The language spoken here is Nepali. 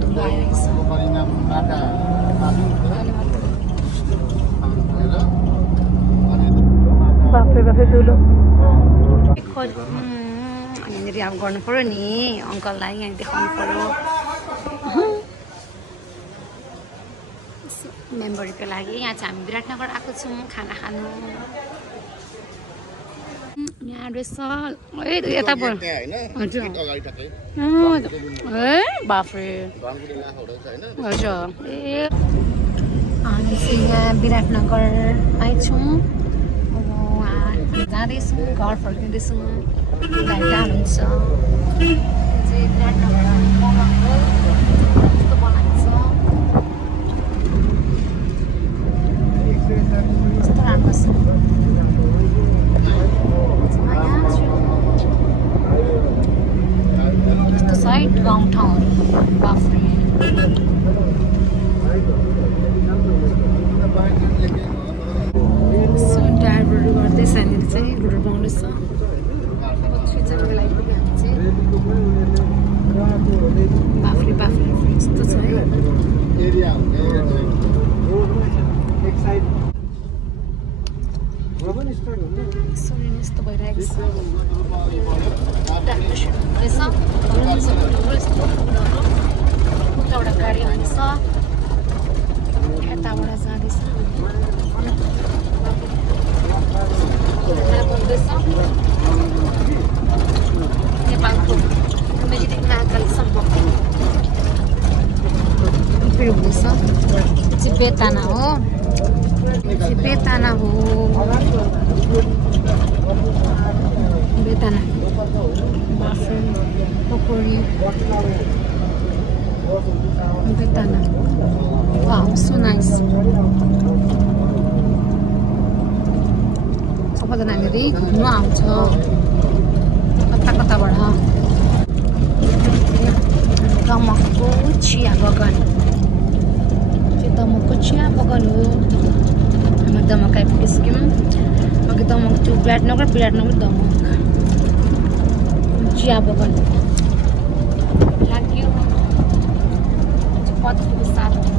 धुलो आइरहेको छ बाफ्रे बाफ्रे धुलो यहाँनिर अब गर्नु पर्यो नि अङ्कललाई यहाँ देखाउनु पर्यो मेमोरीको लागि यहाँ चाहिँ हामी विराटनगर आएको छौँ खाना खानु यहाँ रहेछ यता पर्यो हजुर ए बाफ्रे हजुर ए हामी चाहिँ यहाँ विराटनगर आएछौँ जाँदैछौँ घर फर्किँदैछौँ गाडी कहाँ हुन्छ विराटनगर कस्तो बनाएको छ कस्तो राम्रो छ कस्तो छ है गाउँठाउँहरू बाफ्रे ड्राइभरहरू गर्दैछ यहाँनिर चाहिँ रोड बनाउँदैछ फ्युचरको लागि पनि हामी चाहिँ बाफ्रे बाफ्रे यस्तो छ है यस्तो भइरहेको छ उताबाट गाडी आउँदैछ यताबाट जाँदैछ नेपालको मेजिदिङ महाकालसम्म हुँदैछ चाहिँ बेताना हो बेताना हो बेताना बाफ्रे पकौडी बेताना वाउ सो नाइस सबैजना यहाँनिर घुम्नु आउँछ कता कताबाट दमकको चिया बगान त्यो दमकको चिया बगान हो हामी दमक आइपुगिसक्यौँ अघि दमक त्यो विराटनगर दमक चिया बगान लाग्यो 4 साथ